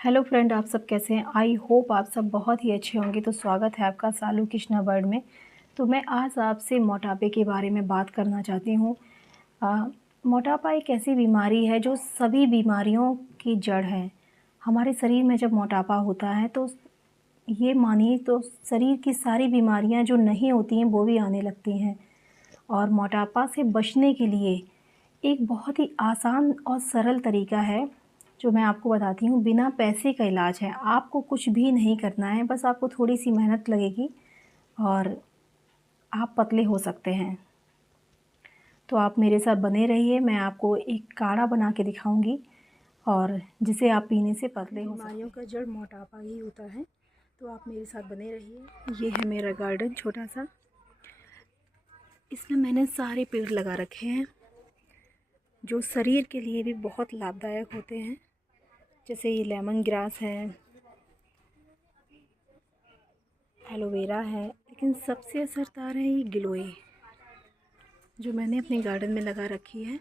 Hello friend, आप सब कैसे हैं। आई होप आप सब बहुत ही अच्छे होंगे। तो स्वागत है आपका सालू कृष्णा वर्ल्ड में। तो मैं आज आपसे मोटापे के बारे में बात करना चाहती हूँ। मोटापा एक ऐसी बीमारी है जो सभी बीमारियों की जड़ है। हमारे शरीर में जब मोटापा होता है तो ये मानिए तो शरीर की सारी बीमारियाँ जो नहीं होती हैं वो भी आने लगती हैं। और मोटापा से बचने के लिए एक बहुत ही आसान और सरल तरीका है जो मैं आपको बताती हूँ। बिना पैसे का इलाज है, आपको कुछ भी नहीं करना है, बस आपको थोड़ी सी मेहनत लगेगी और आप पतले हो सकते हैं। तो आप मेरे साथ बने रहिए, मैं आपको एक काढ़ा बना के दिखाऊंगी और जिसे आप पीने से पतले हो सकते हैं। बीमारियों का जड़ मोटापा ही होता है। तो आप मेरे साथ बने रहिए। ये है मेरा गार्डन छोटा सा, इसमें मैंने सारे पेड़ लगा रखे हैं जो शरीर के लिए भी बहुत लाभदायक होते हैं। जैसे ये लेमन ग्रास है, एलोवेरा है, लेकिन सबसे असरदार है ये गिलोय जो मैंने अपने गार्डन में लगा रखी है।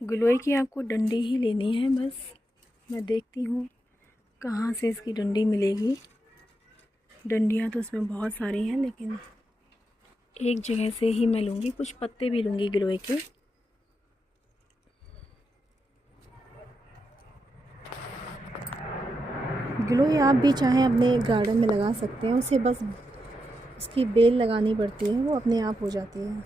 गिलोय की आपको डंडी ही लेनी है बस। मैं देखती हूँ कहाँ से इसकी डंडी मिलेगी। डंडियाँ तो इसमें बहुत सारी हैं, लेकिन एक जगह से ही मैं लूँगी। कुछ पत्ते भी लूँगी गिलोय के। गिलोय आप भी चाहें अपने गार्डन में लगा सकते हैं, उसे बस उसकी बेल लगानी पड़ती है, वो अपने आप हो जाती है।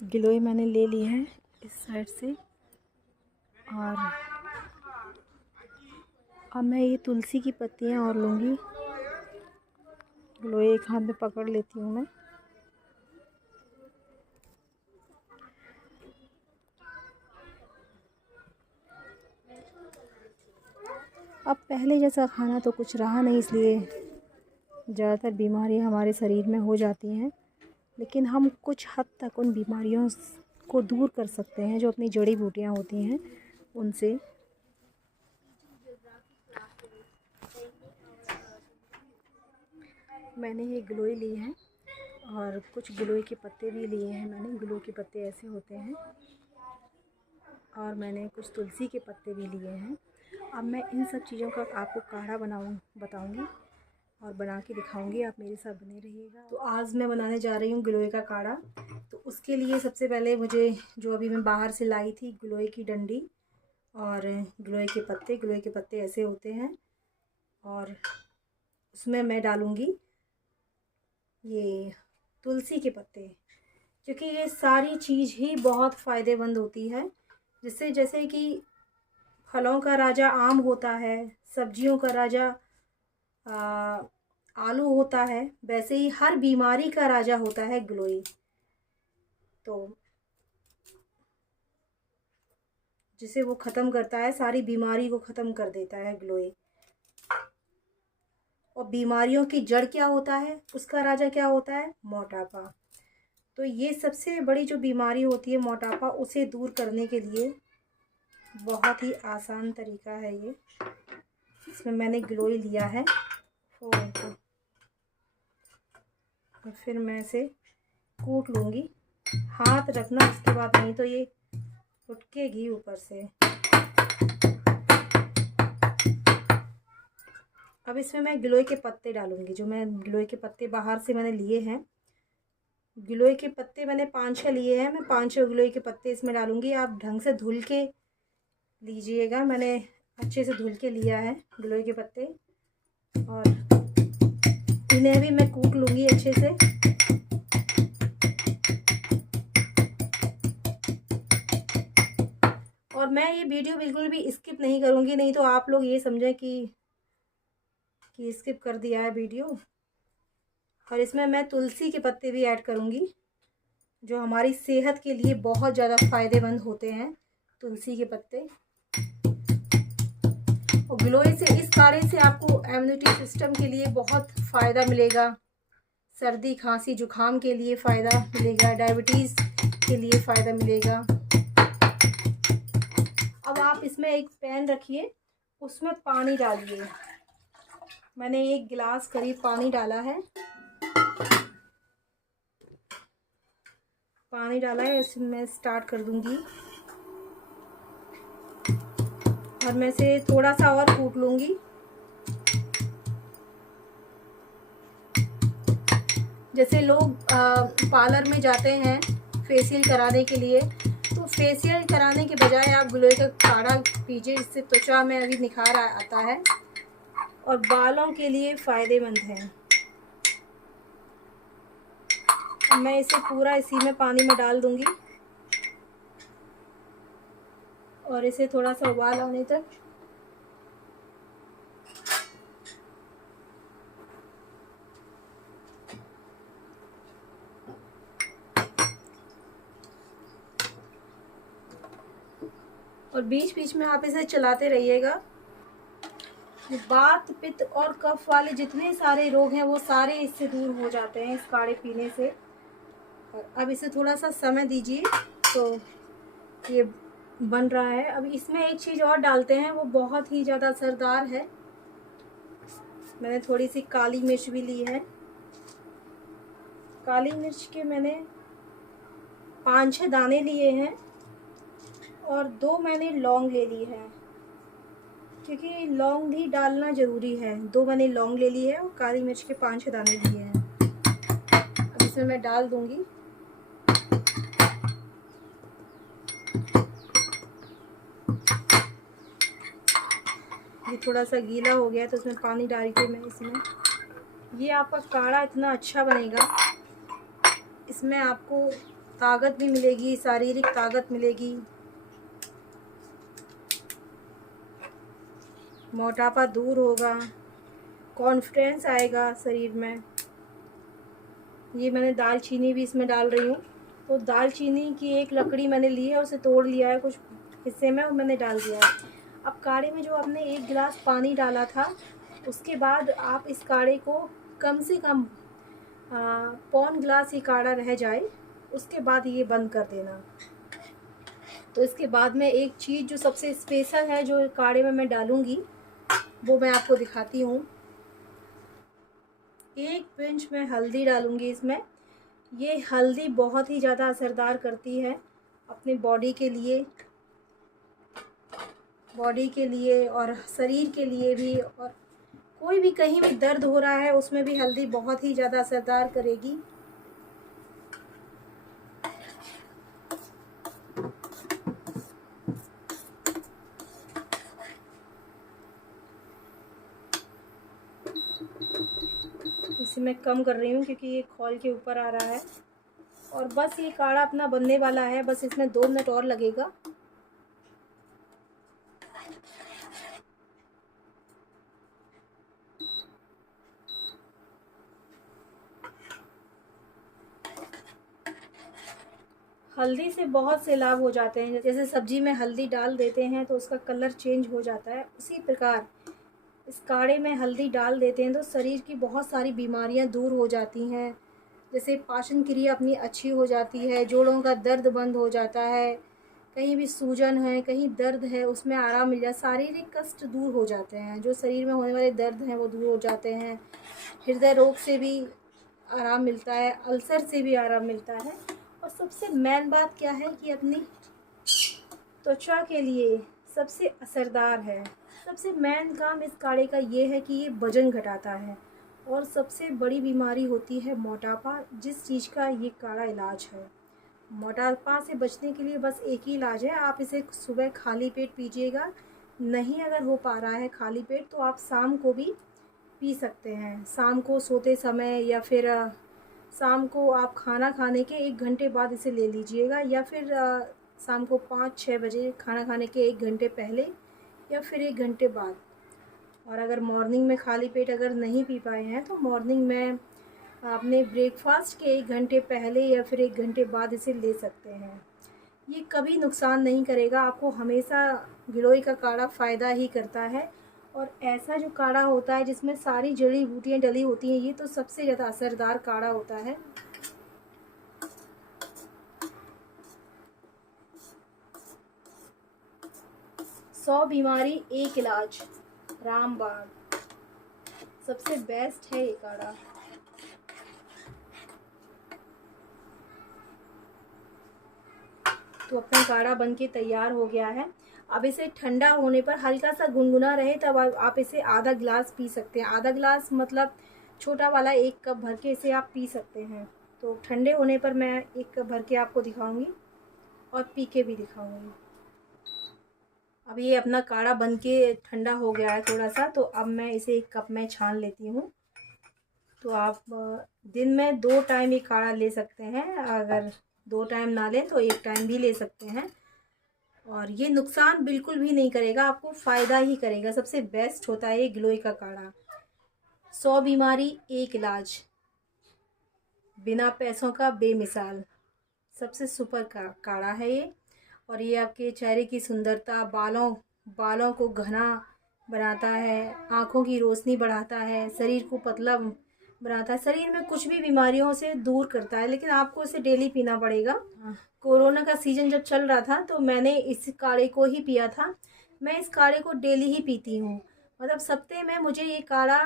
गिलोय मैंने ले ली है इस साइड से, और अब मैं ये तुलसी की पत्तियाँ और लूँगी। गिलोय एक हाथ में पकड़ लेती हूँ मैं। अब पहले जैसा खाना तो कुछ रहा नहीं, इसलिए ज़्यादातर बीमारियां हमारे शरीर में हो जाती हैं, लेकिन हम कुछ हद तक उन बीमारियों को दूर कर सकते हैं जो अपनी जड़ी बूटियां होती हैं उनसे। मैंने ये गिलोय ली है और कुछ गिलोय के पत्ते भी लिए हैं मैंने। गिलोय के पत्ते ऐसे होते हैं, और मैंने कुछ तुलसी के पत्ते भी लिए हैं। अब मैं इन सब चीज़ों का आपको काढ़ा बताऊंगी और बना के दिखाऊंगी। आप मेरे साथ बने रहिएगा। तो आज मैं बनाने जा रही हूँ गिलोय का काढ़ा। तो उसके लिए सबसे पहले मुझे, जो अभी मैं बाहर से लाई थी, गिलोय की डंडी और गिलोय के पत्ते। गिलोय के पत्ते ऐसे होते हैं, और उसमें मैं डालूँगी ये तुलसी के पत्ते, क्योंकि ये सारी चीज़ ही बहुत फ़ायदेमंद होती है। जिससे जैसे कि फलों का राजा आम होता है, सब्जियों का राजा आलू होता है, वैसे ही हर बीमारी का राजा होता है गिलोय। तो जिसे वो ख़त्म करता है, सारी बीमारी को ख़त्म कर देता है गिलोय। और बीमारियों की जड़ क्या होता है, उसका राजा क्या होता है? मोटापा। तो ये सबसे बड़ी जो बीमारी होती है मोटापा, उसे दूर करने के लिए बहुत ही आसान तरीका है ये। इसमें मैंने गिलोय लिया है और फिर मैं इसे कूट लूँगी। हाथ रखना इसके बाद, नहीं तो ये उटकेगी ऊपर से। अब इसमें मैं गिलोय के पत्ते डालूँगी। जो मैं गिलोय के पत्ते बाहर से मैंने लिए हैं, गिलोय के पत्ते मैंने 5-6 लिए हैं। मैं 5-6 गिलोय के पत्ते इसमें डालूँगी। आप ढंग से धुल के लीजिएगा। मैंने अच्छे से धुल के लिया है गिलोय के पत्ते, और इन्हें भी मैं कूट लूँगी अच्छे से। और मैं ये वीडियो बिल्कुल भी स्किप नहीं करूँगी, नहीं तो आप लोग ये समझें कि स्किप कर दिया है वीडियो। और इसमें मैं तुलसी के पत्ते भी ऐड करूँगी, जो हमारी सेहत के लिए बहुत ज़्यादा फ़ायदेमंद होते हैं तुलसी के पत्ते। और गिलोय से, इस काढ़े से आपको इम्यूनिटी सिस्टम के लिए बहुत फ़ायदा मिलेगा। सर्दी खांसी जुखाम के लिए फ़ायदा मिलेगा, डायबिटीज़ के लिए फ़ायदा मिलेगा। अब आप इसमें एक पैन रखिए उसमें पानी डालिए। मैंने 1 गिलास करीब पानी डाला है। पानी डाला है, इसमें स्टार्ट कर दूंगी और मैं इसे थोड़ा सा और कूट लूंगी। जैसे लोग पार्लर में जाते हैं फेशियल कराने के लिए, तो फेशियल कराने के बजाय आप गिलोय का काढ़ा पीजिए, इससे त्वचा में अभी निखार आता है और बालों के लिए फ़ायदेमंद है। मैं इसे पूरा इसी में पानी में डाल दूंगी और इसे थोड़ा सा उबाल आने तक और बीच बीच में आप इसे चलाते रहिएगा। वात, पित्त और कफ वाले जितने सारे रोग हैं वो सारे इससे दूर हो जाते हैं इस काढ़े पीने से। और अब इसे थोड़ा सा समय दीजिए, तो ये बन रहा है। अब इसमें एक चीज़ और डालते हैं, वो बहुत ही ज़्यादा असरदार है। मैंने थोड़ी सी काली मिर्च भी ली है। काली मिर्च के मैंने 5-6 दाने लिए हैं और 2 मैंने लौंग ले ली है, क्योंकि लौंग भी डालना ज़रूरी है। 2 मैंने लौंग ले ली है और काली मिर्च के 5-6 दाने लिए हैं। अब इसमें मैं डाल दूंगी। ये थोड़ा सा गीला हो गया तो इसमें पानी डाल के मैं इसमें, ये आपका काढ़ा इतना अच्छा बनेगा, इसमें आपको ताकत भी मिलेगी, शारीरिक ताकत मिलेगी, मोटापा दूर होगा, कॉन्फिडेंस आएगा शरीर में। ये मैंने दालचीनी भी इसमें डाल रही हूँ। तो दालचीनी की एक लकड़ी मैंने ली है, उसे तोड़ लिया है कुछ हिस्से में और मैंने डाल दिया है। अब काढ़े में जो आपने 1 गिलास पानी डाला था, उसके बाद आप इस काढ़े को कम से कम 1/4 गिलास ही काढ़ा रह जाए, उसके बाद ये बंद कर देना। तो इसके बाद में एक चीज़ जो सबसे स्पेशल है जो काढ़े में मैं डालूँगी, वो मैं आपको दिखाती हूँ। 1 पिंच मैं हल्दी डालूँगी इसमें। ये हल्दी बहुत ही ज़्यादा असरदार करती है अपने बॉडी के लिए और शरीर के लिए भी। और कोई भी कहीं भी दर्द हो रहा है उसमें भी हल्दी बहुत ही ज़्यादा असरदार करेगी। इसे मैं कम कर रही हूँ क्योंकि ये खौल के ऊपर आ रहा है। और बस ये काढ़ा अपना बनने वाला है, बस इसमें 2 मिनट और लगेगा। हल्दी से बहुत से लाभ हो जाते हैं। जैसे सब्जी में हल्दी डाल देते हैं तो उसका कलर चेंज हो जाता है, उसी प्रकार इस काढ़े में हल्दी डाल देते हैं तो शरीर की बहुत सारी बीमारियां दूर हो जाती हैं। जैसे पाचन क्रिया अपनी अच्छी हो जाती है, जोड़ों का दर्द बंद हो जाता है, कहीं भी सूजन है, कहीं दर्द है, उसमें आराम मिल जाता है, शारीरिक कष्ट दूर हो जाते हैं, जो शरीर में होने वाले दर्द हैं वो दूर हो जाते हैं, हृदय रोग से भी आराम मिलता है, अल्सर से भी आराम मिलता है। और सबसे मेन बात क्या है कि अपनी त्वचा के लिए सबसे असरदार है। सबसे मेन काम इस काढ़े का ये है कि ये वजन घटाता है। और सबसे बड़ी बीमारी होती है मोटापा, जिस चीज़ का ये काढ़ा इलाज है। मोटापा से बचने के लिए बस एक ही इलाज है, आप इसे सुबह खाली पेट पीजिएगा। नहीं अगर हो पा रहा है खाली पेट तो आप शाम को भी पी सकते हैं, शाम को सोते समय, या फिर शाम को आप खाना खाने के 1 घंटे बाद इसे ले लीजिएगा, या फिर शाम को 5-6 बजे खाना खाने के 1 घंटे पहले या फिर 1 घंटे बाद। और अगर मॉर्निंग में खाली पेट अगर नहीं पी पाए हैं तो मॉर्निंग में अपने ब्रेकफास्ट के 1 घंटे पहले या फिर 1 घंटे बाद इसे ले सकते हैं। ये कभी नुकसान नहीं करेगा आपको, हमेशा गिलोय का काढ़ा फ़ायदा ही करता है। और ऐसा जो काढ़ा होता है जिसमें सारी जड़ी बूटियाँ डली होती हैं, ये तो सबसे ज़्यादा असरदार काढ़ा होता है। 100 बीमारी एक इलाज, रामबाण। सबसे बेस्ट है ये काढ़ा। तो अपना काढ़ा बनके तैयार हो गया है। अब इसे ठंडा होने पर हल्का सा गुनगुना रहे तब आप इसे आधा गिलास पी सकते हैं। आधा गिलास मतलब छोटा वाला 1 कप भर के इसे आप पी सकते हैं। तो ठंडे होने पर मैं 1 कप भर के आपको दिखाऊंगी और पी के भी दिखाऊंगी। अब ये अपना काढ़ा बनके ठंडा हो गया है थोड़ा सा, तो अब मैं इसे 1 कप में छान लेती हूँ। तो आप दिन में 2 टाइम ये काढ़ा ले सकते हैं। अगर 2 टाइम ना लें तो 1 टाइम भी ले सकते हैं। और ये नुकसान बिल्कुल भी नहीं करेगा, आपको फ़ायदा ही करेगा। सबसे बेस्ट होता है ये गिलोय का काढ़ा। 100 बीमारी एक इलाज, बिना पैसों का बेमिसाल। सबसे सुपर काढ़ा है ये। और ये आपके चेहरे की सुंदरता, बालों को घना बनाता है, आँखों की रोशनी बढ़ाता है, शरीर को पतला बनाता है, शरीर में कुछ भी बीमारियों से दूर करता है। लेकिन आपको इसे डेली पीना पड़ेगा। कोरोना का सीज़न जब चल रहा था तो मैंने इस काढ़े को ही पिया था। मैं इस काढ़े को डेली ही पीती हूँ। मतलब सप्ताह में मुझे ये काढ़ा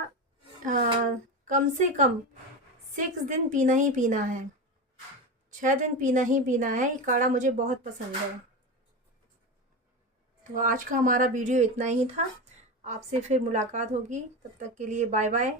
कम से कम 6 दिन पीना ही पीना है, 6 दिन पीना ही पीना है। ये काढ़ा मुझे बहुत पसंद है। तो आज का हमारा वीडियो इतना ही था। आपसे फिर मुलाकात होगी, तब तक के लिए बाय बाय।